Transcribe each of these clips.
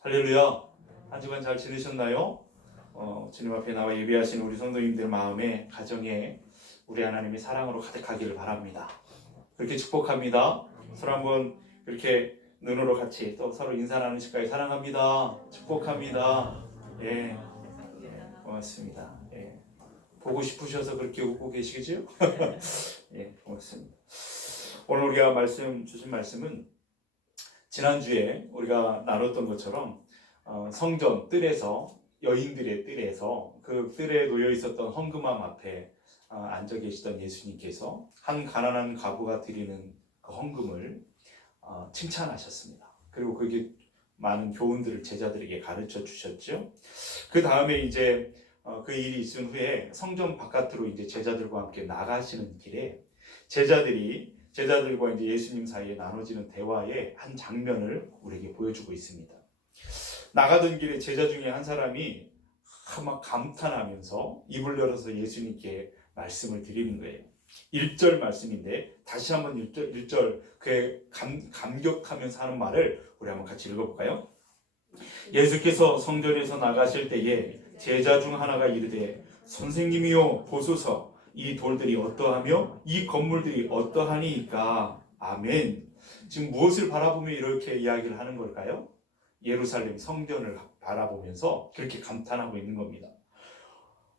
할렐루야. 한 주간 잘 지내셨나요? 주님 앞에 나와 예배하신 우리 성도님들 마음에, 가정에 우리 하나님의 사랑으로 가득하기를 바랍니다. 그렇게 축복합니다. 서로 한번 이렇게 눈으로 같이 또 서로 인사 나누는 시간에 사랑합니다. 축복합니다. 예, 고맙습니다. 예, 보고 싶으셔서 그렇게 웃고 계시겠죠? 예, 고맙습니다. 오늘 우리가 주신 말씀은 지난주에 우리가 나눴던 것처럼 성전 뜰에서, 여인들의 뜰에서 그 뜰에 놓여 있었던 헌금함 앞에 앉아 계시던 예수님께서 한 가난한 과부가 드리는 그 헌금을 칭찬하셨습니다. 그리고 그게 많은 교훈들을 제자들에게 가르쳐 주셨죠. 그 다음에 이제 그 일이 있은 후에 성전 바깥으로 이제 제자들과 함께 나가시는 길에 제자들과 이제 예수님 사이에 나눠지는 대화의 한 장면을 우리에게 보여주고 있습니다. 나가던 길에 제자 중에 한 사람이 막 감탄하면서 입을 열어서 예수님께 말씀을 드리는 거예요. 1절 말씀인데 다시 한번 1절 그의 감격하면서 하는 말을 우리 한번 같이 읽어볼까요? 예수께서 성전에서 나가실 때에 제자 중 하나가 이르되 선생님이요 보소서 이 돌들이 어떠하며 이 건물들이 어떠하니까. 아멘. 지금 무엇을 바라보며 이렇게 이야기를 하는 걸까요? 예루살렘 성전을 바라보면서 그렇게 감탄하고 있는 겁니다.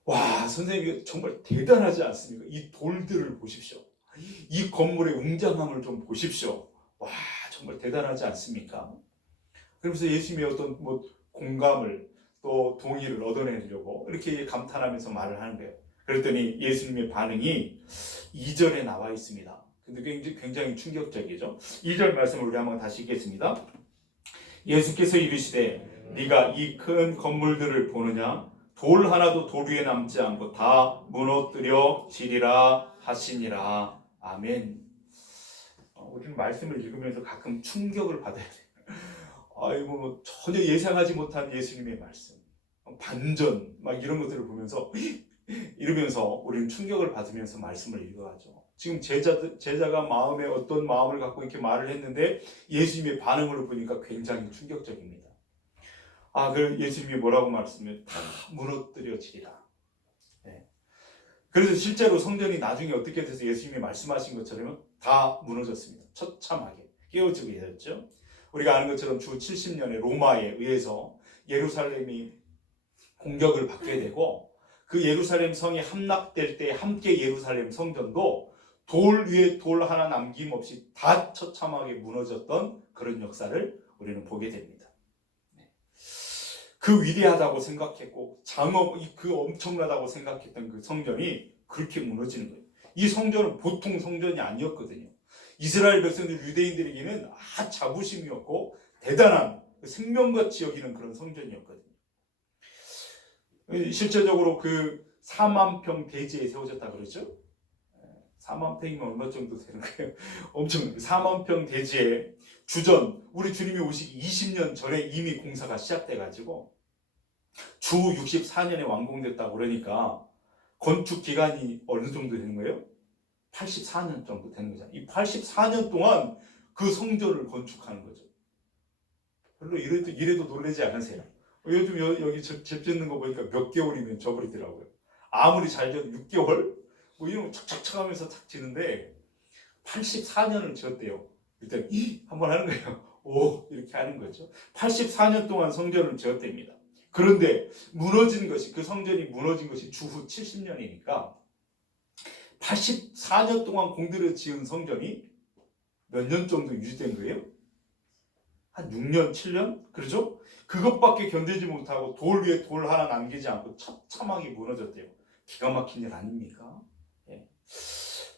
와, 선생님 정말 대단하지 않습니까? 이 돌들을 보십시오. 이 건물의 웅장함을 좀 보십시오. 와, 정말 대단하지 않습니까? 그러면서 예수님의 어떤 공감을 또 동의를 얻어내려고 이렇게 감탄하면서 말을 하는 거예요. 그랬더니 예수님의 반응이 2절에 나와 있습니다. 근데 굉장히 충격적이죠. 2절 말씀을 우리 한번 다시 읽겠습니다. 예수께서 이르시되 네가 이 큰 건물들을 보느냐? 돌 하나도 돌 위에 남지 않고 다 무너뜨려지리라 하시니라. 아멘. 우리는 말씀을 읽으면서 가끔 충격을 받아야 돼요. 전혀 예상하지 못한 예수님의 말씀, 반전 막 이런 것들을 보면서 이러면서 우리는 충격을 받으면서 말씀을 읽어가죠. 지금 제자가 마음에 어떤 마음을 갖고 이렇게 말을 했는데 예수님의 반응을 보니까 굉장히 충격적입니다. 그 예수님이 뭐라고 말씀을 다 무너뜨려지리라. 네. 그래서 실제로 성전이 나중에 어떻게 돼서 예수님이 말씀하신 것처럼 다 무너졌습니다. 처참하게 깨어지게 되었죠. 우리가 아는 것처럼 주 70년에 로마에 의해서 예루살렘이 공격을 받게 되고 그 예루살렘 성이 함락될 때 함께 예루살렘 성전도 돌 위에 돌 하나 남김없이 다 처참하게 무너졌던 그런 역사를 우리는 보게 됩니다. 그 위대하다고 생각했고 그 엄청나다고 생각했던 그 성전이 그렇게 무너지는 거예요. 이 성전은 보통 성전이 아니었거든요. 이스라엘 백성들, 유대인들에게는 자부심이었고 대단한 생명같이 여기는 그런 성전이었거든요. 실제적으로 그 4만 평 대지에 세워졌다 그러죠. 4만 평이면 얼마 정도 되는 거예요? 엄청 4만 평 대지에 주전 우리 주님이 오시기 20년 전에 이미 공사가 시작돼가지고 주 64년에 완공됐다고 그러니까 건축 기간이 어느 정도 되는 거예요? 84년 정도 되는 거잖아요. 이 84년 동안 그 성전을 건축하는 거죠. 별로 이래도 놀라지 않으세요? 요즘 여기 집 짓는 거 보니까 몇 개월이면 져버리더라고요. 아무리 잘 지어도 6개월? 이런 거 착착착 하면서 탁 지는데 84년을 지었대요. 일단 한번 하는 거예요. 오, 이렇게 하는 거죠. 84년 동안 성전을 지었답니다. 그런데 그 성전이 무너진 것이 주후 70년이니까 84년 동안 공들여 지은 성전이 몇 년 정도 유지된 거예요? 한 6년, 7년? 그렇죠? 그것밖에 견디지 못하고 돌 위에 돌 하나 남기지 않고 처참하게 무너졌대요. 기가 막힌 일 아닙니까? 예.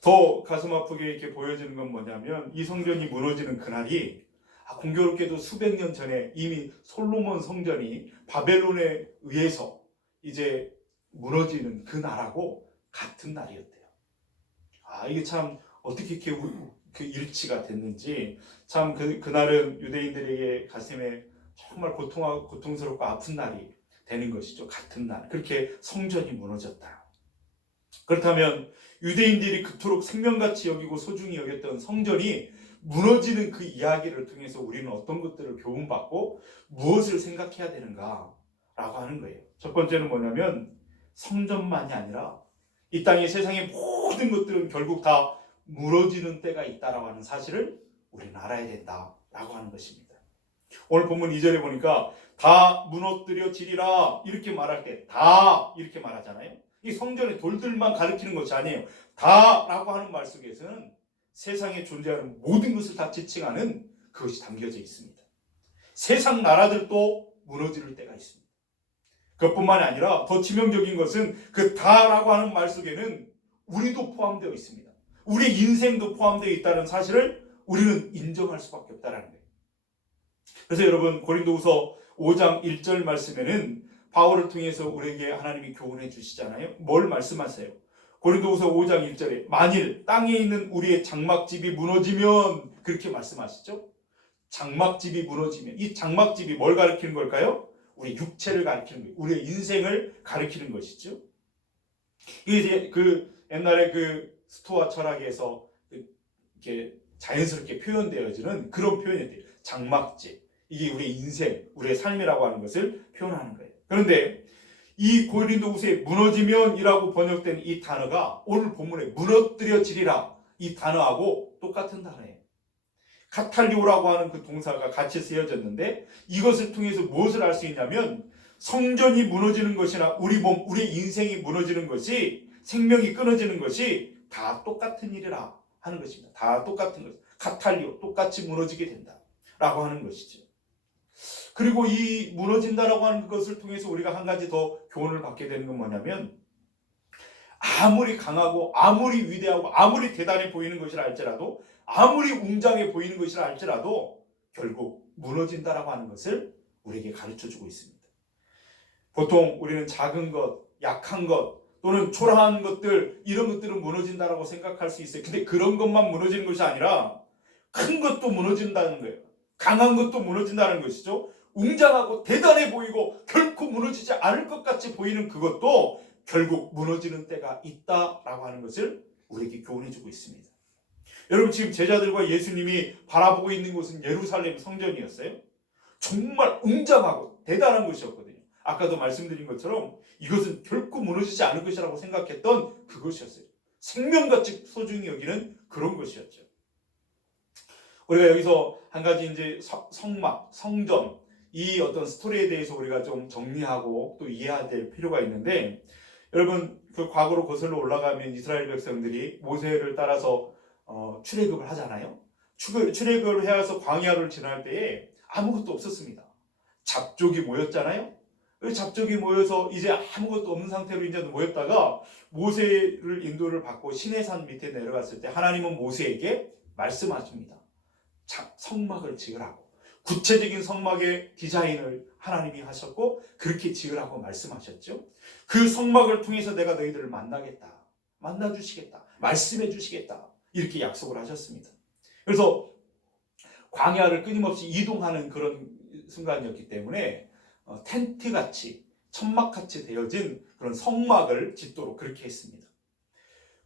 더 가슴 아프게 이렇게 보여지는 건 뭐냐면 이 성전이 무너지는 그날이 공교롭게도 수백 년 전에 이미 솔로몬 성전이 바벨론에 의해서 이제 무너지는 그 날하고 같은 날이었대요. 이게 참 어떻게 이렇게 그 일치가 됐는지 참 그날은 유대인들에게 가슴에 정말 고통스럽고 아픈 날이 되는 것이죠. 같은 날 그렇게 성전이 무너졌다. 그렇다면 유대인들이 그토록 생명같이 여기고 소중히 여겼던 성전이 무너지는 그 이야기를 통해서 우리는 어떤 것들을 교훈받고 무엇을 생각해야 되는가 라고 하는 거예요. 첫 번째는 뭐냐면 성전만이 아니라 이 땅의 세상의 모든 것들은 결국 다 무너지는 때가 있다라고 하는 사실을 우리는 알아야 된다라고 하는 것입니다. 오늘 본문 2절에 보니까 다 무너뜨려지리라 이렇게 말할 때 다 이렇게 말하잖아요. 이 성전의 돌들만 가리키는 것이 아니에요. 다라고 하는 말 속에서는 세상에 존재하는 모든 것을 다 지칭하는 그것이 담겨져 있습니다. 세상 나라들도 무너질 때가 있습니다. 그것뿐만이 아니라 더 치명적인 것은 그 다라고 하는 말 속에는 우리도 포함되어 있습니다. 우리 인생도 포함되어 있다는 사실을 우리는 인정할 수밖에 없다는 거예요. 그래서 여러분 고린도후서 5장 1절 말씀에는 바울을 통해서 우리에게 하나님이 교훈해 주시잖아요. 뭘 말씀하세요? 고린도후서 5장 1절에 만일 땅에 있는 우리의 장막집이 무너지면 그렇게 말씀하시죠. 장막집이 무너지면 이 장막집이 뭘 가리키는 걸까요? 우리 육체를 가리키는 거예요. 우리의 인생을 가리키는 것이죠. 이게 그 옛날에 그 스토아 철학에서 이렇게 자연스럽게 표현되어지는 그런 표현이에요. 장막집. 이게 우리의 인생, 우리의 삶이라고 하는 것을 표현하는 거예요. 그런데 이 고린도후서에 무너지면이라고 번역된 이 단어가 오늘 본문에 무너뜨려지리라 이 단어하고 똑같은 단어예요. 카탈리오라고 하는 그 동사가 같이 쓰여졌는데 이것을 통해서 무엇을 알 수 있냐면 성전이 무너지는 것이나 우리 몸, 우리 인생이 무너지는 것이 생명이 끊어지는 것이 다 똑같은 일이라 하는 것입니다. 다 똑같은 것. 카탈리오, 똑같이 무너지게 된다라고 하는 것이죠. 그리고 이 무너진다라고 하는 것을 통해서 우리가 한 가지 더 교훈을 받게 되는 건 뭐냐면 아무리 강하고 아무리 위대하고 아무리 대단해 보이는 것이라 할지라도 아무리 웅장해 보이는 것이라 할지라도 결국 무너진다라고 하는 것을 우리에게 가르쳐주고 있습니다. 보통 우리는 작은 것, 약한 것 또는 초라한 것들 이런 것들은 무너진다라고 생각할 수 있어요. 근데 그런 것만 무너지는 것이 아니라 큰 것도 무너진다는 거예요. 강한 것도 무너진다는 것이죠. 웅장하고 대단해 보이고 결코 무너지지 않을 것 같이 보이는 그것도 결국 무너지는 때가 있다라고 하는 것을 우리에게 교훈해주고 있습니다. 여러분 지금 제자들과 예수님이 바라보고 있는 곳은 예루살렘 성전이었어요. 정말 웅장하고 대단한 곳이었거든요. 아까도 말씀드린 것처럼 이것은 결코 무너지지 않을 것이라고 생각했던 그것이었어요. 생명같이 소중히 여기는 그런 것이었죠. 우리가 여기서 한 가지 이제 성막, 성전 이 어떤 스토리에 대해서 우리가 좀 정리하고 또 이해해야 될 필요가 있는데 여러분 그 과거로 거슬러 올라가면 이스라엘 백성들이 모세를 따라서 출애굽을 하잖아요. 출애굽을 해서 광야를 지날 때에 아무것도 없었습니다. 잡족이 모였잖아요. 잡족이 모여서 이제 아무것도 없는 상태로 이제 모였다가 모세를 인도를 받고 시내산 밑에 내려갔을 때 하나님은 모세에게 말씀하십니다. 성막을 지으라고. 구체적인 성막의 디자인을 하나님이 하셨고 그렇게 지으라고 말씀하셨죠. 그 성막을 통해서 내가 너희들을 만나겠다. 만나주시겠다. 말씀해 주시겠다. 이렇게 약속을 하셨습니다. 그래서 광야를 끊임없이 이동하는 그런 순간이었기 때문에 텐트같이 천막같이 되어진 그런 성막을 짓도록 그렇게 했습니다.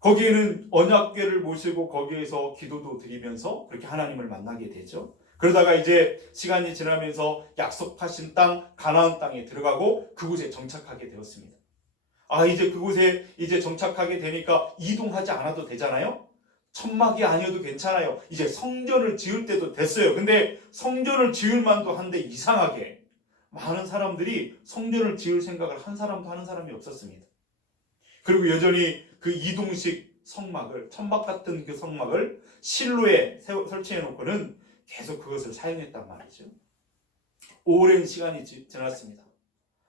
거기에는 언약궤를 모시고 거기에서 기도도 드리면서 그렇게 하나님을 만나게 되죠. 그러다가 이제 시간이 지나면서 약속하신 땅 가나안 땅에 들어가고 그곳에 정착하게 되었습니다. 이제 그곳에 이제 정착하게 되니까 이동하지 않아도 되잖아요. 천막이 아니어도 괜찮아요. 이제 성전을 지을 때도 됐어요. 근데 성전을 지을 만도 한데 이상하게 많은 사람들이 성전을 지을 생각을 한 사람도 하는 사람이 없었습니다. 그리고 여전히 그 이동식 성막을 천막 같은 그 성막을 실로에 설치해 놓고는 계속 그것을 사용했단 말이죠. 오랜 시간이 지났습니다.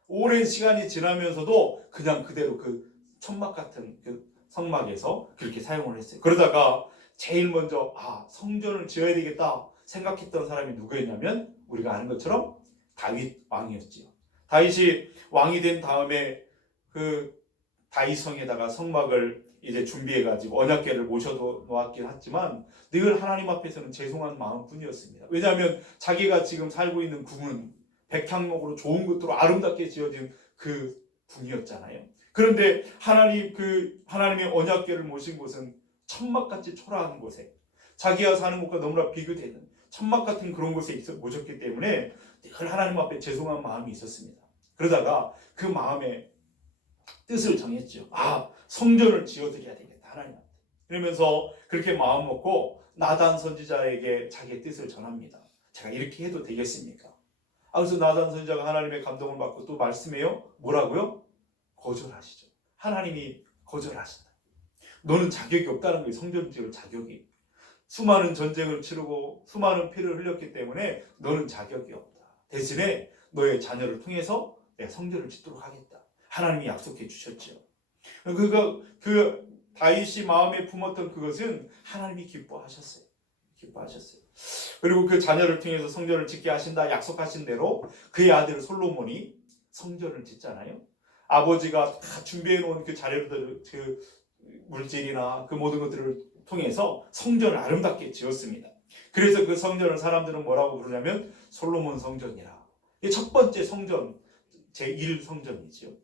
오랜 시간이 지나면서도 그냥 그대로 그 천막 같은 그 성막에서 그렇게 사용을 했어요. 그러다가 제일 먼저 성전을 지어야 되겠다 생각했던 사람이 누구였냐면 우리가 아는 것처럼 다윗 왕이었지요. 다윗이 왕이 된 다음에 그 다윗성에다가 성막을 이제 준비해가지고 언약궤를 모셔도 놓았긴 했지만 늘 하나님 앞에서는 죄송한 마음뿐이었습니다. 왜냐하면 자기가 지금 살고 있는 궁은 백향목으로 좋은 것으로 아름답게 지어진 그 궁이었잖아요. 그런데 하나님의 언약궤를 모신 곳은 천막같이 초라한 곳에 자기가 사는 곳과 너무나 비교되는 천막 같은 그런 곳에 모셨기 때문에 늘 하나님 앞에 죄송한 마음이 있었습니다. 그러다가 그 마음에 뜻을 정했죠. 성전을 지어드려야 되겠다, 하나님 앞에. 그러면서 그렇게 마음 먹고 나단 선지자에게 자기의 뜻을 전합니다. 제가 이렇게 해도 되겠습니까? 그래서 나단 선지자가 하나님의 감동을 받고 또 말씀해요. 뭐라고요? 거절하시죠. 하나님이 거절하신다. 너는 자격이 없다는 거예요. 성전 지을 자격이. 수많은 전쟁을 치르고 수많은 피를 흘렸기 때문에 너는 자격이 없다. 대신에 너의 자녀를 통해서 내가 성전을 짓도록 하겠다. 하나님이 약속해 주셨죠. 그 다윗이 마음에 품었던 그것은 하나님이 기뻐하셨어요. 그리고 그 자녀를 통해서 성전을 짓게 하신다 약속하신 대로 그의 아들 솔로몬이 성전을 짓잖아요. 아버지가 다 준비해 놓은 그 자료들, 그 물질이나 그 모든 것들을 통해서 성전을 아름답게 지었습니다. 그래서 그 성전을 사람들은 뭐라고 부르냐면 솔로몬 성전이라. 이게 첫 번째 성전, 제1성전이죠.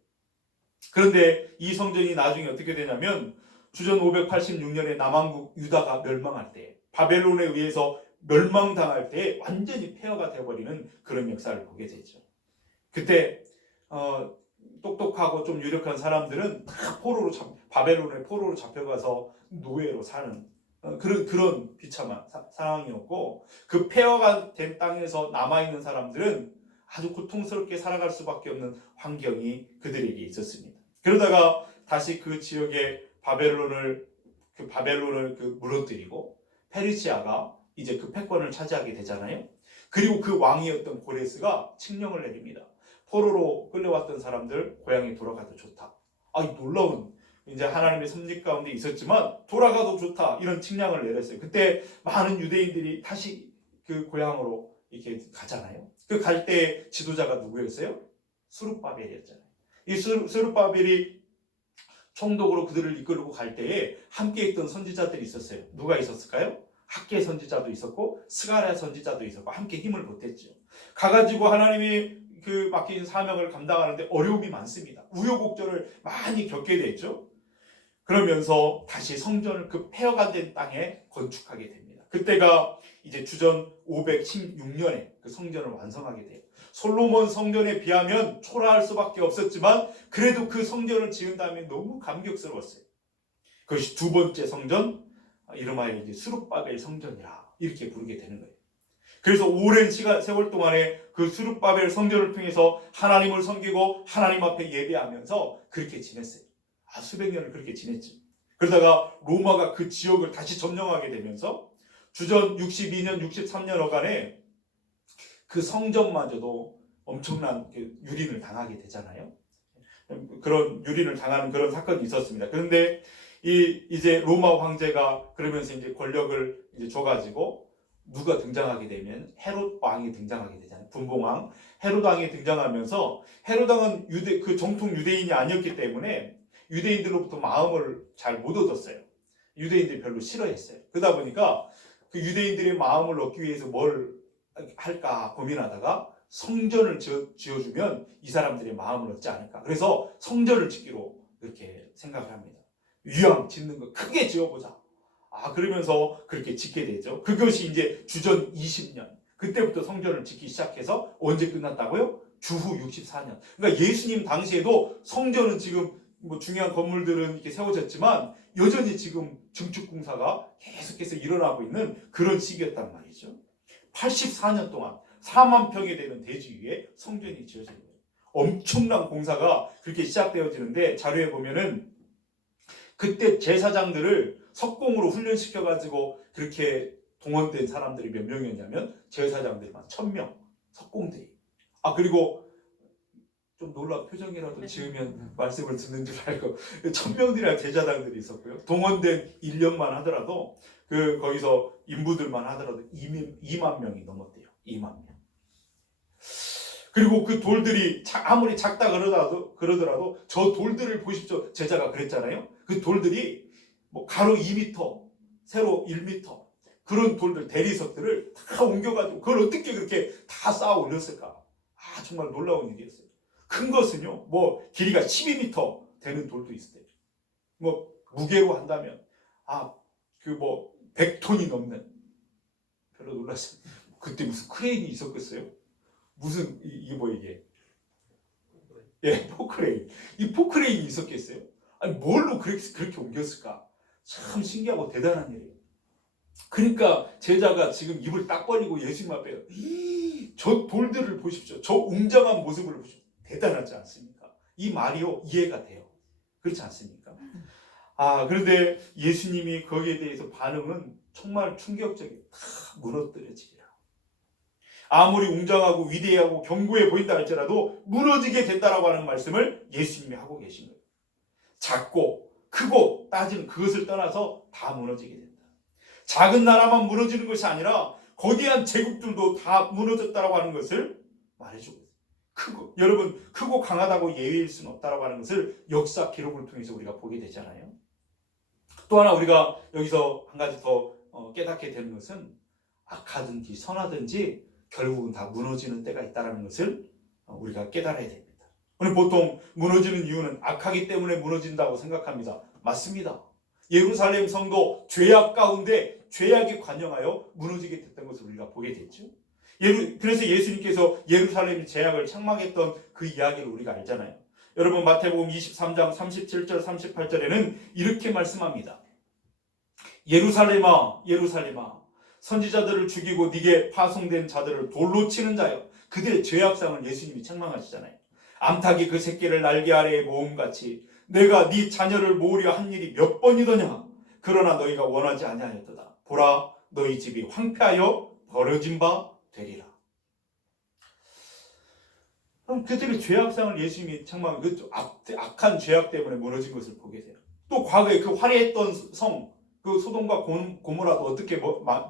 그런데 이 성전이 나중에 어떻게 되냐면 주전 586년에 남왕국 유다가 멸망할 때, 바벨론에 의해서 멸망당할 때 완전히 폐허가 되어버리는 그런 역사를 보게 되죠. 그때 똑똑하고 좀 유력한 사람들은 다 바벨론의 포로로 잡혀가서 노예로 사는 그런 비참한 상황이었고, 그 폐허가 된 땅에서 남아있는 사람들은 아주 고통스럽게 살아갈 수밖에 없는 환경이 그들에게 있었습니다. 그러다가 다시 그 지역에 바벨론을 무너뜨리고 페르시아가 이제 그 패권을 차지하게 되잖아요. 그리고 그 왕이었던 고레스가 칙령을 내립니다. 포로로 끌려왔던 사람들 고향에 돌아가도 좋다. 놀라운 이제 하나님의 섭리 가운데 있었지만 돌아가도 좋다, 이런 칙령을 내렸어요. 그때 많은 유대인들이 다시 그 고향으로 이렇게 가잖아요. 그 갈 때 지도자가 누구였어요? 스룹바벨이었잖아요. 이 스룹바벨이 총독으로 그들을 이끌고 갈 때에 함께 있던 선지자들이 있었어요. 누가 있었을까요? 학계 선지자도 있었고 스가랴 선지자도 있었고 함께 힘을 보탰죠. 가가지고 하나님이 그 맡긴 사명을 감당하는데 어려움이 많습니다. 우여곡절을 많이 겪게 됐죠. 그러면서 다시 성전을 그 폐허가 된 땅에 건축하게 됩니다. 그때가 이제 주전 516년에 그 성전을 완성하게 돼요. 솔로몬 성전에 비하면 초라할 수밖에 없었지만 그래도 그 성전을 지은 다음에 너무 감격스러웠어요. 그것이 두 번째 성전, 이름하여 이제 스룹바벨 성전이라 이렇게 부르게 되는 거예요. 그래서 오랜 세월 동안에 그 스룹바벨 성전을 통해서 하나님을 섬기고 하나님 앞에 예배하면서 그렇게 지냈어요. 수백 년을 그렇게 지냈죠. 그러다가 로마가 그 지역을 다시 점령하게 되면서 주전 62년, 63년 어간에 그 성전마저도 엄청난 유린을 당하게 되잖아요. 그런 유린을 당하는 그런 사건이 있었습니다. 그런데 이제 로마 황제가 그러면서 이제 권력을 이제 줘가지고 누가 등장하게 되면 헤롯 왕이 등장하게 되잖아요. 분봉왕 헤롯 왕이 등장하면서 헤롯 왕은 그 정통 유대인이 아니었기 때문에 유대인들로부터 마음을 잘 못 얻었어요. 유대인들이 별로 싫어했어요. 그러다 보니까 그 유대인들의 마음을 얻기 위해서 뭘 할까 고민하다가 성전을 지어주면 이 사람들의 마음을 얻지 않을까. 그래서 성전을 짓기로 이렇게 생각을 합니다. 이왕 짓는 거 크게 지어보자. 그러면서 그렇게 짓게 되죠. 그것이 이제 주전 20년. 그때부터 성전을 짓기 시작해서 언제 끝났다고요? 주후 64년. 그러니까 예수님 당시에도 성전은 지금 중요한 건물들은 이렇게 세워졌지만 여전히 지금 증축 공사가 계속해서 일어나고 있는 그런 시기였단 말이죠. 84년 동안 4만 평이 되는 대지 위에 성전이 지어진 거예요. 엄청난 공사가 그렇게 시작되어지는데 자료에 보면은 그때 제사장들을 석공으로 훈련시켜가지고 그렇게 동원된 사람들이 몇 명이었냐면 제사장들만 1000명, 석공들이. 그리고 좀 놀라운 표정이라도 지으면 말씀을 듣는 줄 알고 1000명들이나 제사장들이 있었고요. 동원된 인력만 하더라도 거기서 인부들만 하더라도 2만 명이 넘었대요. 2만 명. 그리고 그 돌들이 아무리 작다 그러더라도 저 돌들을 보십시오. 제자가 그랬잖아요. 그 돌들이 가로 2m, 세로 1m 그런 돌들, 대리석들을 다 옮겨가지고 그걸 어떻게 그렇게 다 쌓아 올렸을까? 정말 놀라운 일이었어요. 큰 것은요, 길이가 12m 되는 돌도 있어요. 무게로 한다면 100톤이 넘는, 별로 놀랐어요. 그때 무슨 크레인이 있었겠어요? 무슨 이게 뭐 이게? 예, 포크레인. 이 포크레인이 있었겠어요? 아니 뭘로 그렇게 옮겼을까? 참 신기하고 대단한 일이에요. 그러니까 제자가 지금 입을 딱 벌리고 예수님 앞에 저 돌들을 보십시오. 저 웅장한 모습을 보십시오. 대단하지 않습니까? 이 말이요 이해가 돼요. 그렇지 않습니까? 그런데 예수님이 거기에 대해서 반응은 정말 충격적이에요. 다 무너뜨려지리라. 아무리 웅장하고 위대하고 견고해 보인다 할지라도 무너지게 된다라고 하는 말씀을 예수님이 하고 계신 거예요. 작고 크고 따지는 그것을 떠나서 다 무너지게 된다. 작은 나라만 무너지는 것이 아니라 거대한 제국들도 다 무너졌다라고 하는 것을 말해주고 있어요. 여러분 크고 강하다고 예외일 수는 없다라고 하는 것을 역사 기록을 통해서 우리가 보게 되잖아요. 또 하나 우리가 여기서 한 가지 더 깨닫게 되는 것은 악하든지 선하든지 결국은 다 무너지는 때가 있다는 것을 우리가 깨달아야 됩니다. 오늘 보통 무너지는 이유는 악하기 때문에 무너진다고 생각합니다. 맞습니다. 예루살렘 성도 죄악 가운데 죄악에 관영하여 무너지게 됐던 것을 우리가 보게 됐죠. 그래서 예수님께서 예루살렘 죄악을 책망했던 그 이야기를 우리가 알잖아요. 여러분 마태복음 23장 37절 38절에는 이렇게 말씀합니다. 예루살렘아 예루살렘아 선지자들을 죽이고 네게 파송된 자들을 돌로 치는 자여. 그들의 죄악상을 예수님이 책망하시잖아요. 암탉이 그 새끼를 날개 아래에 모음같이 내가 네 자녀를 모으려 한 일이 몇 번이더냐. 그러나 너희가 원하지 아니하였도다. 보라 너희 집이 황폐하여 버려진 바 되리라. 그럼 그들의 죄악상을 예수님이 책망, 악한 죄악 때문에 무너진 것을 보게 돼요. 또 과거에 그 화려했던 성, 그 소돔과 고모라도 어떻게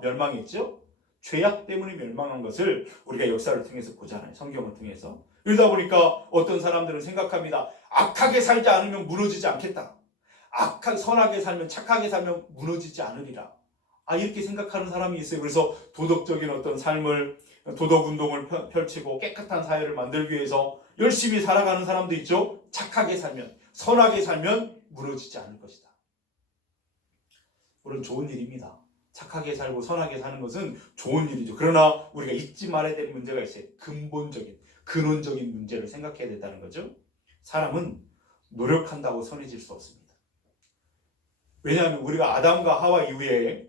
멸망했죠? 죄악 때문에 멸망한 것을 우리가 역사를 통해서 보잖아요. 성경을 통해서. 그러다 보니까 어떤 사람들은 생각합니다. 악하게 살지 않으면 무너지지 않겠다. 선하게 살면 착하게 살면 무너지지 않으리라. 이렇게 생각하는 사람이 있어요. 그래서 도덕적인 어떤 삶을 도덕운동을 펼치고 깨끗한 사회를 만들기 위해서 열심히 살아가는 사람도 있죠. 착하게 살면 선하게 살면 무너지지 않을 것이다. 물론 좋은 일입니다. 착하게 살고 선하게 사는 것은 좋은 일이죠. 그러나 우리가 잊지 말아야 될 문제가 있어요. 근원적인 문제를 생각해야 된다는 거죠. 사람은 노력한다고 선해질 수 없습니다. 왜냐하면 우리가 아담과 하와 이후에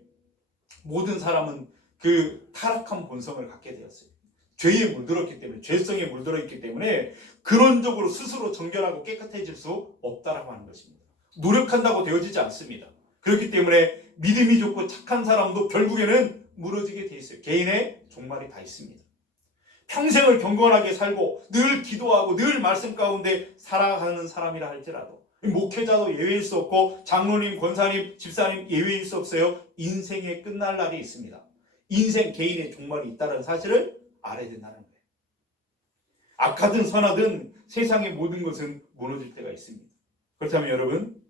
모든 사람은 그 타락한 본성을 갖게 되었어요. 죄에 물들었기 때문에, 죄성에 물들어 있기 때문에 근원적으로 스스로 정결하고 깨끗해질 수 없다라고 하는 것입니다. 노력한다고 되어지지 않습니다. 그렇기 때문에 믿음이 좋고 착한 사람도 결국에는 무너지게 돼 있어요. 개인의 종말이 다 있습니다. 평생을 경건하게 살고 늘 기도하고 늘 말씀 가운데 살아가는 사람이라 할지라도 목회자도 예외일 수 없고 장로님, 권사님, 집사님 예외일 수 없어요. 인생의 끝날 날이 있습니다. 인생 개인의 종말이 있다는 사실을 알아야 된다는 거예요. 악하든 선하든 세상의 모든 것은 무너질 때가 있습니다. 그렇다면 여러분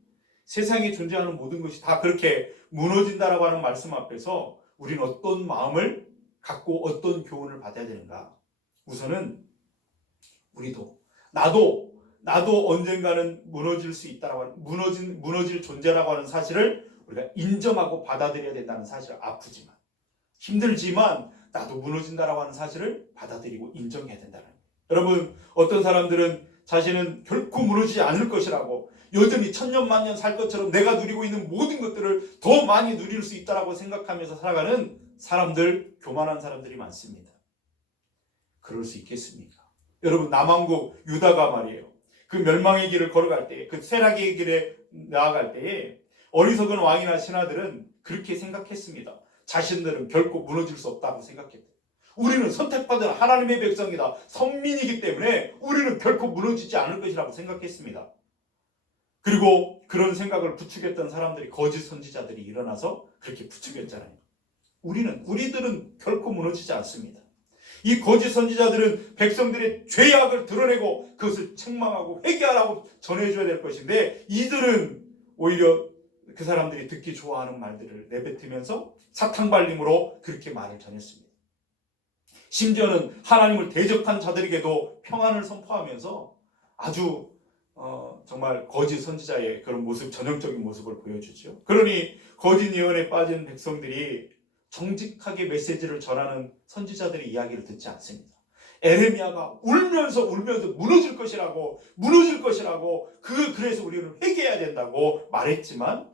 세상에 존재하는 모든 것이 다 그렇게 무너진다라고 하는 말씀 앞에서 우리는 어떤 마음을 갖고 어떤 교훈을 받아야 되는가? 우선은 나도 언젠가는 무너질 수 있다라고 무너질 존재라고 하는 사실을 우리가 인정하고 받아들여야 된다는 사실. 아프지만 힘들지만 나도 무너진다라고 하는 사실을 받아들이고 인정해야 된다는 거예요. 여러분 어떤 사람들은 자신은 결코 무너지지 않을 것이라고 여전히 천년만년 살 것처럼 내가 누리고 있는 모든 것들을 더 많이 누릴 수 있다라고 생각하면서 살아가는 사람들, 교만한 사람들이 많습니다. 그럴 수 있겠습니까? 여러분 남왕국 유다가 말이에요. 그 멸망의 길을 걸어갈 때, 그 쇠락의 길에 나아갈 때에 어리석은 왕이나 신하들은 그렇게 생각했습니다. 자신들은 결코 무너질 수 없다고 생각했대요. 우리는 선택받은 하나님의 백성이다. 선민이기 때문에 우리는 결코 무너지지 않을 것이라고 생각했습니다. 그리고 그런 생각을 부추겼던 사람들이 거짓 선지자들이 일어나서 그렇게 부추겼잖아요. 우리들은 결코 무너지지 않습니다. 이 거짓 선지자들은 백성들의 죄악을 드러내고 그것을 책망하고 회개하라고 전해줘야 될 것인데 이들은 오히려 그 사람들이 듣기 좋아하는 말들을 내뱉으면서 사탕발림으로 그렇게 말을 전했습니다. 심지어는 하나님을 대적한 자들에게도 평안을 선포하면서 아주 정말 거짓 선지자의 그런 모습, 전형적인 모습을 보여주죠. 그러니 거짓 예언에 빠진 백성들이 정직하게 메시지를 전하는 선지자들의 이야기를 듣지 않습니다. 에레미야가 울면서 무너질 것이라고 그래서 우리는 회개해야 된다고 말했지만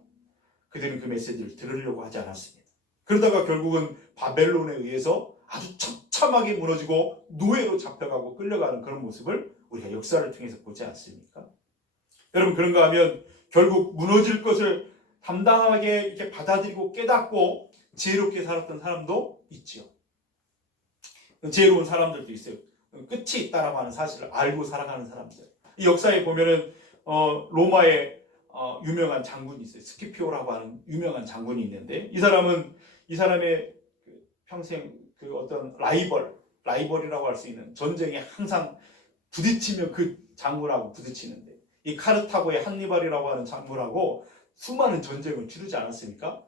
그들은 그 메시지를 들으려고 하지 않았습니다. 그러다가 결국은 바벨론에 의해서 아주 처참하게 무너지고 노예로 잡혀가고 끌려가는 그런 모습을 우리가 역사를 통해서 보지 않습니까? 여러분, 그런가 하면 결국 무너질 것을 담당하게 이렇게 받아들이고 깨닫고 지혜롭게 살았던 사람도 있지요. 지혜로운 사람들도 있어요. 끝이 있다라고 하는 사실을 알고 살아가는 사람들. 이 역사에 보면은 로마의 유명한 장군이 있어요. 스키피오라고 하는 유명한 장군이 있는데 이 사람의 평생 그 어떤 라이벌이라고 할 수 있는 전쟁에 항상 부딪히면 그 장군하고 부딪히는데 이 카르타고의 한니발이라고 하는 장군하고 수많은 전쟁을 치르지 않았습니까?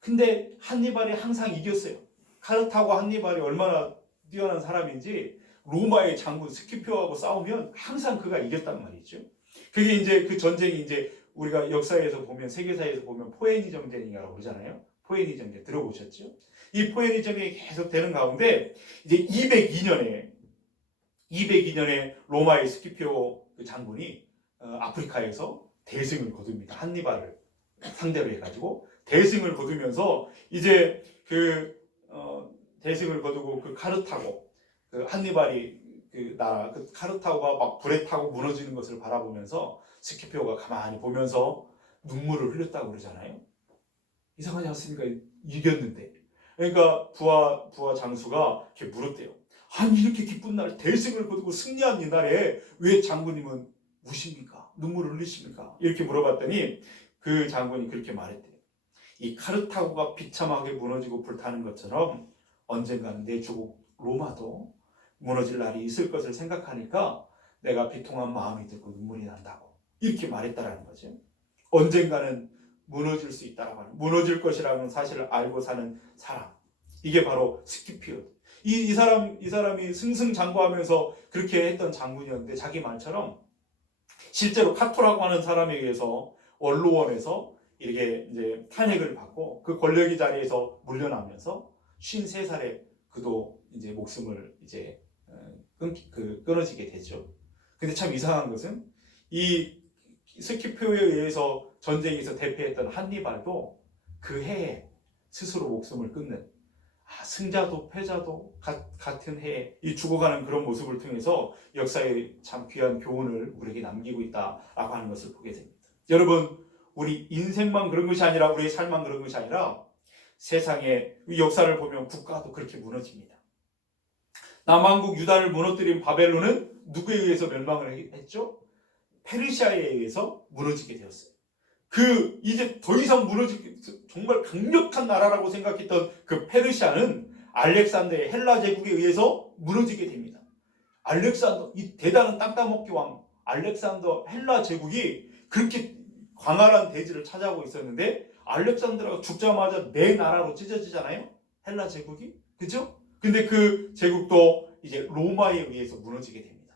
근데 한니발이 항상 이겼어요. 카르타고 한니발이 얼마나 뛰어난 사람인지 로마의 장군 스키피오하고 싸우면 항상 그가 이겼단 말이죠. 그게 이제 그 전쟁이 이제 우리가 역사에서 보면 세계사에서 보면 포에니 전쟁이라고 그러잖아요. 포에니 전쟁 들어보셨죠? 이 포에니 전쟁이 계속 되는 가운데 이제 202년에 로마의 스키피오 그 장군이 아프리카에서 대승을 거둡니다. 한니발을 상대로 해가지고 대승을 거두면서 이제 대승을 거두고 그 카르타고 그 한니발이 그 나라 그 카르타고가 막 불에 타고 무너지는 것을 바라보면서 스키피오가 가만히 보면서 눈물을 흘렸다고 그러잖아요. 이상하지 않습니까? 이겼는데. 그러니까 부하 장수가 이렇게 물었대요. 아니 이렇게 기쁜 날 대승을 거두고 승리한 이 날에 왜 장군님은 우십니까? 눈물을 흘리십니까? 이렇게 물어봤더니 그 장군이 그렇게 말했대요. 이 카르타고가 비참하게 무너지고 불타는 것처럼 언젠가는 내 조국 로마도 무너질 날이 있을 것을 생각하니까 내가 비통한 마음이 들고 눈물이 난다고 이렇게 말했다라는 거죠. 언젠가는 무너질 수 있다라고 하는, 무너질 것이라는 사실을 알고 사는 사람, 이게 바로 스키피오. 이 사람이 승승장구하면서 그렇게 했던 장군이었는데 자기 말처럼 실제로 카토라고 하는 사람에 의해서 원로원에서 이렇게 이제 탄핵을 받고 그 권력의 자리에서 물러나면서 53살에 그도 이제 목숨을 이제 끊어지게 되죠. 근데 참 이상한 것은 이 스키피오에 의해서 전쟁에서 대패했던 한니발도 그 해에 스스로 목숨을 끊는 승자도 패자도 같은 해에 이 죽어가는 그런 모습을 통해서 역사에 참 귀한 교훈을 우리에게 남기고 있다라고 하는 것을 보게 됩니다. 여러분, 우리 인생만 그런 것이 아니라 우리의 삶만 그런 것이 아니라 세상의 역사를 보면 국가도 그렇게 무너집니다. 남왕국 유다를 무너뜨린 바벨론은 누구에 의해서 멸망을 했죠? 페르시아에 의해서 무너지게 되었어요. 이제 더 이상 정말 강력한 나라라고 생각했던 그 페르시아는 알렉산더의 헬라 제국에 의해서 무너지게 됩니다. 이 대단한 땅따먹기 왕 알렉산더 헬라 제국이 그렇게 광활한 대지를 차지하고 있었는데 알렉산더가 죽자마자 네 나라로 찢어지잖아요. 헬라 제국이. 그죠? 근데 그 제국도 이제 로마에 의해서 무너지게 됩니다.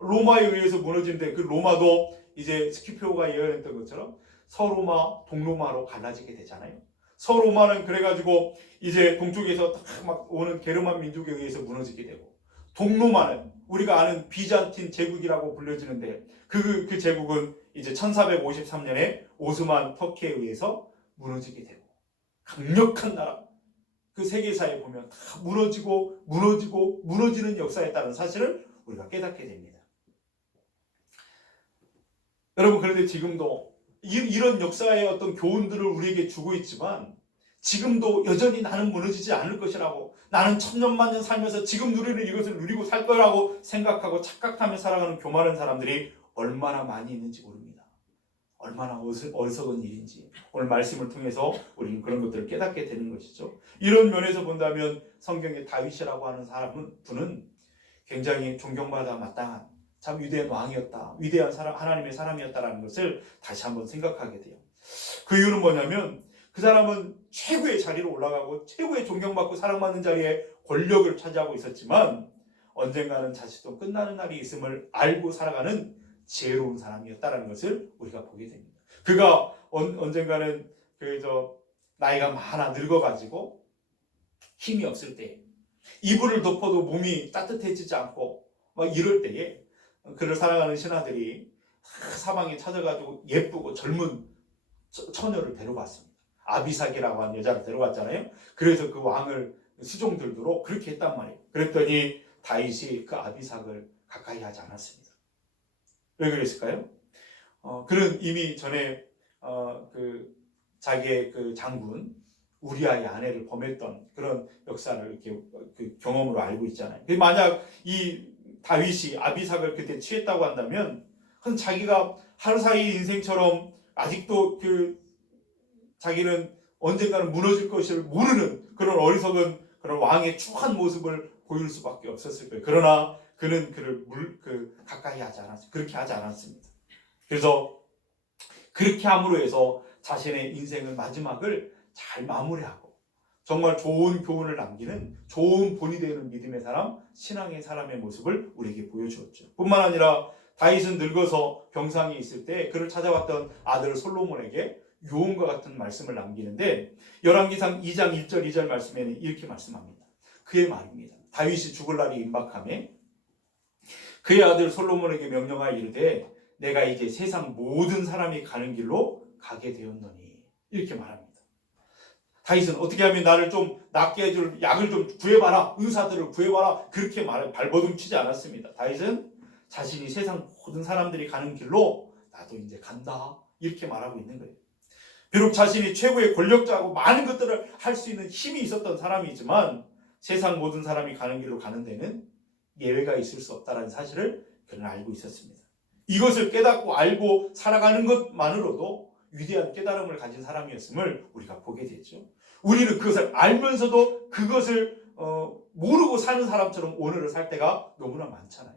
로마에 의해서 무너지는데 그 로마도 이제 스키피오가 예언했던 것처럼 서로마, 동로마로 갈라지게 되잖아요. 서로마는 그래가지고 이제 동쪽에서 막 오는 게르만 민족에 의해서 무너지게 되고, 동로마는 우리가 아는 비잔틴 제국이라고 불려지는데 그 제국은 이제 1453년에 오스만 터키에 의해서 무너지게 되고, 강력한 나라, 그 세계사에 보면 다 무너지는 역사였다는 사실을 우리가 깨닫게 됩니다. 여러분, 그런데 지금도 이런 역사의 어떤 교훈들을 우리에게 주고 있지만 지금도 여전히 나는 무너지지 않을 것이라고, 나는 천년만년 살면서 지금 누리는 이것을 누리고 살 거라고 생각하고 착각하며 살아가는 교만한 사람들이 얼마나 많이 있는지 모릅니다. 얼마나 어리석은 일인지 오늘 말씀을 통해서 우리는 그런 것들을 깨닫게 되는 것이죠. 이런 면에서 본다면 성경의 다윗이라고 하는 분은 굉장히 존경받아 마땅한 참 위대한 왕이었다, 위대한 하나님의 사람이었다라는 것을 다시 한번 생각하게 돼요. 그 이유는 뭐냐면 그 사람은 최고의 자리로 올라가고 최고의 존경받고 사랑받는 자리에 권력을 차지하고 있었지만 언젠가는 자칫도 끝나는 날이 있음을 알고 살아가는 지혜로운 사람이었다라는 것을 우리가 보게 됩니다. 그가 언젠가는 나이가 많아 늙어가지고 힘이 없을 때 이불을 덮어도 몸이 따뜻해지지 않고 막 이럴 때에 그를 사랑하는 신하들이 사방에 찾아가지고 예쁘고 젊은 처녀를 데려갔습니다. 아비삭이라고 하는 여자를 데려갔잖아요. 그래서 그 왕을 수종들도록 그렇게 했단 말이에요. 그랬더니 다윗이 그 아비삭을 가까이 하지 않았습니다. 왜 그랬을까요? 그는 이미 전에 자기의 그 장군 우리아의 아내를 범했던 그런 역사를 이렇게 그 경험으로 알고 있잖아요. 만약 이 다윗이 아비삭을 그때 취했다고 한다면 그건 자기가 하루 사이 인생처럼 아직도 자기는 언젠가는 무너질 것을 모르는 그런 어리석은 그런 왕의 추한 모습을 보일 수밖에 없었을 거예요. 그러나 그는 그를 가까이 하지 않았어요. 그렇게 하지 않았습니다. 그래서 그렇게 함으로 해서 자신의 인생의 마지막을 잘 마무리하고 정말 좋은 교훈을 남기는 좋은 본이 되는 믿음의 사람, 신앙의 사람의 모습을 우리에게 보여주었죠. 뿐만 아니라 다윗은 늙어서 병상에 있을 때 그를 찾아왔던 아들 솔로몬에게 유언과 같은 말씀을 남기는데 열왕기상 2장 1절 2절 말씀에는 이렇게 말씀합니다. 그의 말입니다. 다윗이 죽을 날이 임박하매 그의 아들 솔로몬에게 명령하여 이르되 내가 이제 세상 모든 사람이 가는 길로 가게 되었노니 이렇게 말합니다. 다윗은 어떻게 하면 나를 좀 낫게 해줄 약을 좀 구해봐라, 의사들을 구해봐라 그렇게 발버둥치지 않았습니다. 다윗은 자신이 세상 모든 사람들이 가는 길로 나도 이제 간다 이렇게 말하고 있는 거예요. 비록 자신이 최고의 권력자하고 많은 것들을 할 수 있는 힘이 있었던 사람이지만 세상 모든 사람이 가는 길로 가는 데는 예외가 있을 수 없다는 사실을 그는 알고 있었습니다. 이것을 깨닫고 알고 살아가는 것만으로도 위대한 깨달음을 가진 사람이었음을 우리가 보게 되죠. 우리는 그것을 알면서도 그것을 모르고 사는 사람처럼 오늘을 살 때가 너무나 많잖아요.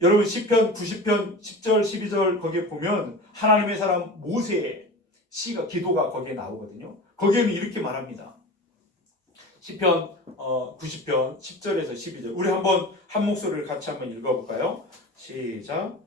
여러분 시편 90편 10절 12절 거기에 보면 하나님의 사람 모세의 시가 기도가 거기에 나오거든요. 거기에는 이렇게 말합니다. 시편 90편 10절에서 12절 우리 한번 한 목소리를 같이 한번 읽어볼까요? 시작.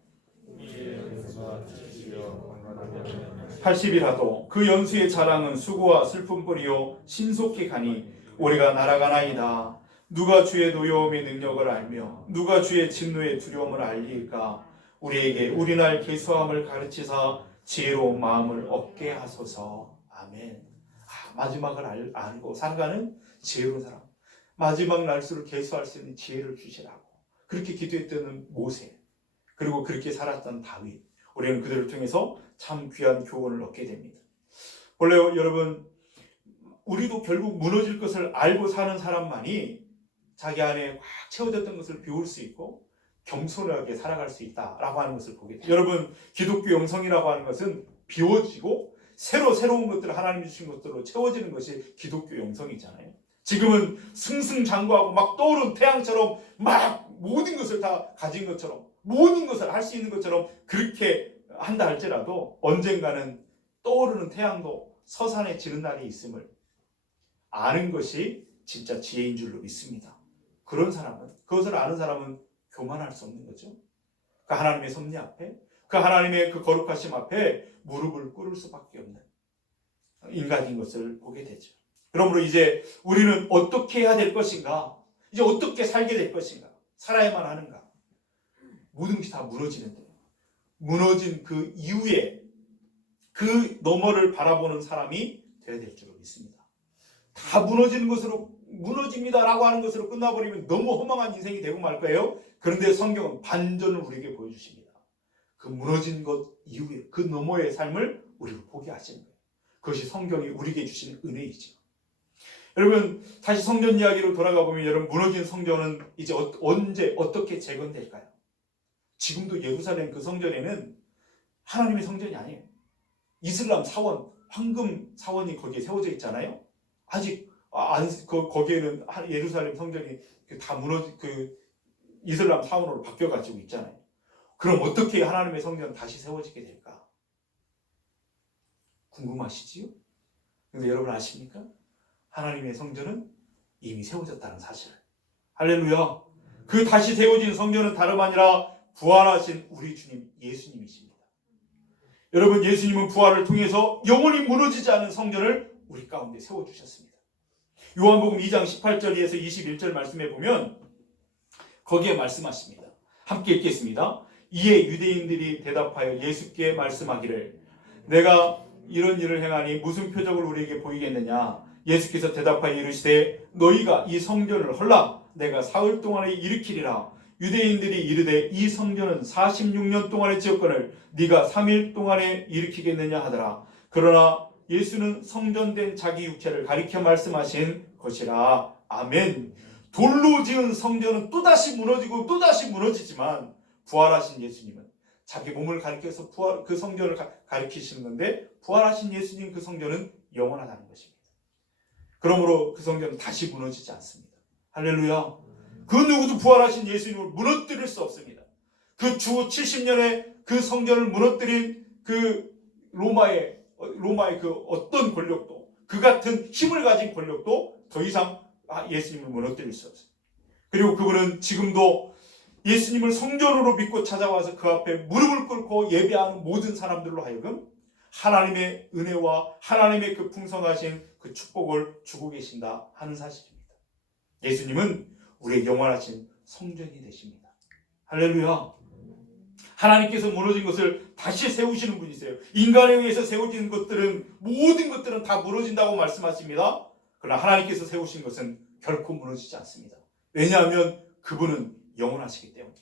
80이라도 그 연수의 자랑은 수고와 슬픔뿐이요 신속히 가니 올해가 날아가나이다. 누가 주의 노여움의 능력을 알며 누가 주의 진노의 두려움을 알리일까. 우리에게 우리날 계수함을 가르치사 지혜로운 마음을 얻게 하소서. 아멘. 마지막을 알고 살아가는 지혜로운 사람, 마지막 날수를 계수할 수 있는 지혜를 주시라고 그렇게 기도했던 모세, 그리고 그렇게 살았던 다윗, 우리는 그들을 통해서 참 귀한 교훈을 얻게 됩니다. 원래 여러분 우리도 결국 무너질 것을 알고 사는 사람만이 자기 안에 확 채워졌던 것을 비울 수 있고 겸손하게 살아갈 수 있다라고 하는 것을 보게 돼요. 여러분 기독교 영성이라고 하는 것은 비워지고 새로운 것들 하나님이 주신 것들로 채워지는 것이 기독교 영성이잖아요. 지금은 승승장구하고 막 떠오른 태양처럼 막 모든 것을 다 가진 것처럼 모든 것을 할 수 있는 것처럼 그렇게 한다 할지라도 언젠가는 떠오르는 태양도 서산해지는 날이 있음을 아는 것이 진짜 지혜인 줄로 믿습니다. 그런 사람은, 그것을 아는 사람은 교만할 수 없는 거죠. 그 하나님의 섭리 앞에, 그 하나님의 그 거룩하심 앞에 무릎을 꿇을 수밖에 없는 인간인 것을 보게 되죠. 그러므로 이제 우리는 어떻게 해야 될 것인가? 이제 어떻게 살게 될 것인가? 살아야만 하는가? 모든 것이 다 무너지는데 무너진 그 이후에 그 너머를 바라보는 사람이 되어야 될 줄로 믿습니다. 다 무너지는 것으로 무너집니다라고 하는 것으로 끝나버리면 너무 허망한 인생이 되고 말 거예요. 그런데 성경은 반전을 우리에게 보여주십니다. 그 무너진 것 이후에 그 너머의 삶을 우리로 보게 하시는 거예요. 그것이 성경이 우리에게 주시는 은혜이죠. 여러분 다시 성전 이야기로 돌아가 보면 여러분 무너진 성전은 이제 언제 어떻게 재건될까요? 지금도 예루살렘 그 성전에는 하나님의 성전이 아니에요. 이슬람 사원, 황금 사원이 거기에 세워져 있잖아요. 아직 거기에는 예루살렘 성전이 다 무너진 그 이슬람 사원으로 바뀌어가지고 있잖아요. 그럼 어떻게 하나님의 성전 다시 세워지게 될까? 궁금하시지요? 근데 여러분 아십니까? 하나님의 성전은 이미 세워졌다는 사실을. 할렐루야. 그 다시 세워진 성전은 다름 아니라 부활하신 우리 주님 예수님이십니다. 여러분, 예수님은 부활을 통해서 영원히 무너지지 않은 성전을 우리 가운데 세워주셨습니다. 요한복음 2장 18절에서 21절 말씀해 보면 거기에 말씀하십니다. 함께 읽겠습니다. 이에 유대인들이 대답하여 예수께 말씀하기를 내가 이런 일을 행하니 무슨 표적을 우리에게 보이겠느냐. 예수께서 대답하여 이르시되 너희가 이 성전을 헐라 내가 사흘 동안에 일으키리라. 유대인들이 이르되 이 성전은 46년 동안에 지었거늘 네가 3일 동안에 일으키겠느냐 하더라. 그러나 예수는 성전된 자기 육체를 가리켜 말씀하신 것이라. 아멘. 돌로 지은 성전은 또다시 무너지고 또다시 무너지지만 부활하신 예수님은 자기 몸을 가리켜서 그 성전을 가리키시는 건데 부활하신 예수님 그 성전은 영원하다는 것입니다. 그러므로 그 성전은 다시 무너지지 않습니다. 할렐루야. 그 누구도 부활하신 예수님을 무너뜨릴 수 없습니다. 그 주 70년에 그 성전을 무너뜨린 그 로마의 그 어떤 권력도 그 같은 힘을 가진 권력도 더 이상 예수님을 무너뜨릴 수 없어요. 그리고 그분은 지금도 예수님을 성전으로 믿고 찾아와서 그 앞에 무릎을 꿇고 예배하는 모든 사람들로 하여금 하나님의 은혜와 하나님의 그 풍성하신 그 축복을 주고 계신다 하는 사실입니다. 예수님은 우리의 영원하신 성전이 되십니다. 할렐루야. 하나님께서 무너진 것을 다시 세우시는 분이세요. 인간에 의해서 세워진 것들은 모든 것들은 다 무너진다고 말씀하십니다. 그러나 하나님께서 세우신 것은 결코 무너지지 않습니다. 왜냐하면 그분은 영원하시기 때문에.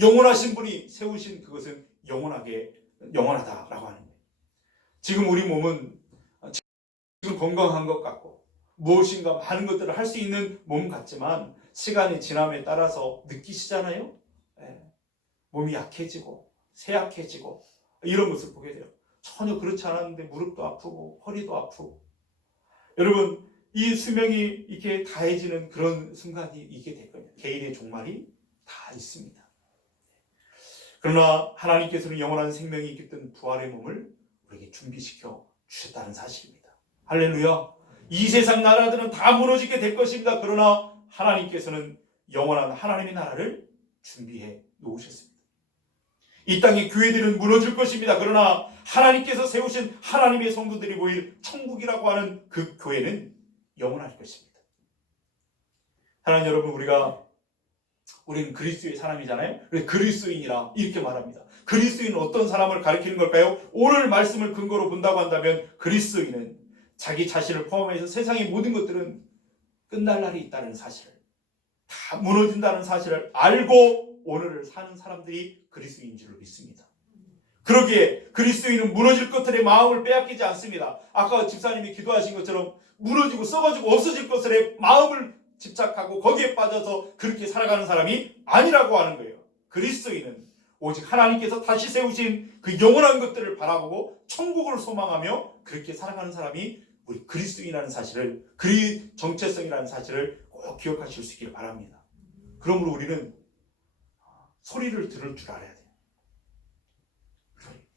영원하신 분이 세우신 그것은 영원하다라고 하는 거예요. 지금 우리 몸은 지금 건강한 것 같고 무엇인가 많은 것들을 할 수 있는 몸 같지만 시간이 지남에 따라서 느끼시잖아요. 몸이 약해지고 쇠약해지고 이런 모습을 보게 돼요. 전혀 그렇지 않았는데 무릎도 아프고 허리도 아프고. 여러분, 이 수명이 이렇게 다해지는 그런 순간이 있게 될 거예요. 개인의 종말이 다 있습니다. 그러나 하나님께서는 영원한 생명이 있기 때문에 부활의 몸을 우리에게 준비시켜 주셨다는 사실입니다. 할렐루야. 이 세상 나라들은 다 무너지게 될 것입니다. 그러나 하나님께서는 영원한 하나님의 나라를 준비해 놓으셨습니다. 이 땅의 교회들은 무너질 것입니다. 그러나 하나님께서 세우신 하나님의 성도들이 모일 천국이라고 하는 그 교회는 영원할 것입니다. 하나님 여러분, 우리는 그리스도의 사람이잖아요. 그래서 그리스도인이라 이렇게 말합니다. 그리스도인은 어떤 사람을 가리키는 걸까요? 오늘 말씀을 근거로 본다고 한다면 그리스도인은 자기 자신을 포함해서 세상의 모든 것들은 끝날 날이 있다는 사실을, 다 무너진다는 사실을 알고 오늘을 사는 사람들이 그리스도인인 줄 믿습니다. 그러기에 그리스도인은 무너질 것들의 마음을 빼앗기지 않습니다. 아까 집사님이 기도하신 것처럼 무너지고 썩어지고 없어질 것들의 마음을 집착하고 거기에 빠져서 그렇게 살아가는 사람이 아니라고 하는 거예요. 그리스도인은 오직 하나님께서 다시 세우신 그 영원한 것들을 바라보고 천국을 소망하며 그렇게 살아가는 사람이 우리 그리스도인이라는 사실을, 그리 정체성이라는 사실을 꼭 기억하실 수 있기를 바랍니다. 그러므로 우리는 소리를 들을 줄 알아야 돼요.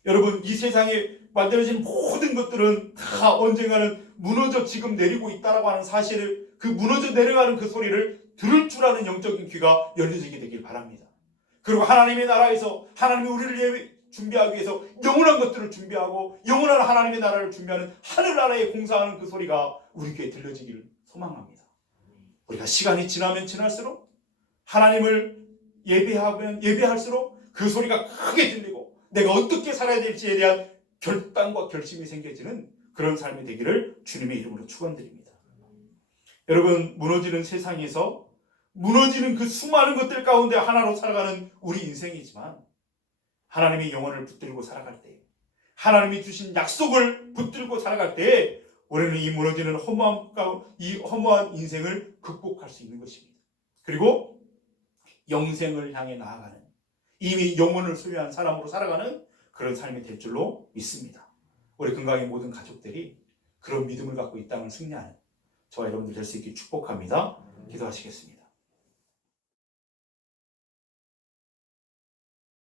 여러분, 이 세상에 만들어진 모든 것들은 다 언젠가는 무너져 지금 내리고 있다라고 하는 사실을, 그 무너져 내려가는 그 소리를 들을 줄 아는 영적인 귀가 열려지게 되길 바랍니다. 그리고 하나님의 나라에서 하나님이 우리를 준비하기 위해서 영원한 것들을 준비하고 영원한 하나님의 나라를 준비하는 하늘나라에 공사하는 그 소리가 우리 귀에 들려지기를 소망합니다. 우리가 시간이 지나면 지날수록 하나님을 예배하면 예배할수록 그 소리가 크게 들리고 내가 어떻게 살아야 될지에 대한 결단과 결심이 생겨지는 그런 삶이 되기를 주님의 이름으로 축원드립니다. 여러분, 무너지는 세상에서 무너지는 그 수많은 것들 가운데 하나로 살아가는 우리 인생이지만 하나님의 영혼을 붙들고 살아갈 때, 하나님이 주신 약속을 붙들고 살아갈 때 우리는 이 무너지는 이 허무한 인생을 극복할 수 있는 것입니다. 그리고 영생을 향해 나아가는, 이미 영혼을 소유한 사람으로 살아가는 그런 삶이 될 줄로 믿습니다. 우리 건강의 모든 가족들이 그런 믿음을 갖고 이 땅을 승리하는 저와 여러분들 될 수 있게 축복합니다. 기도하시겠습니다.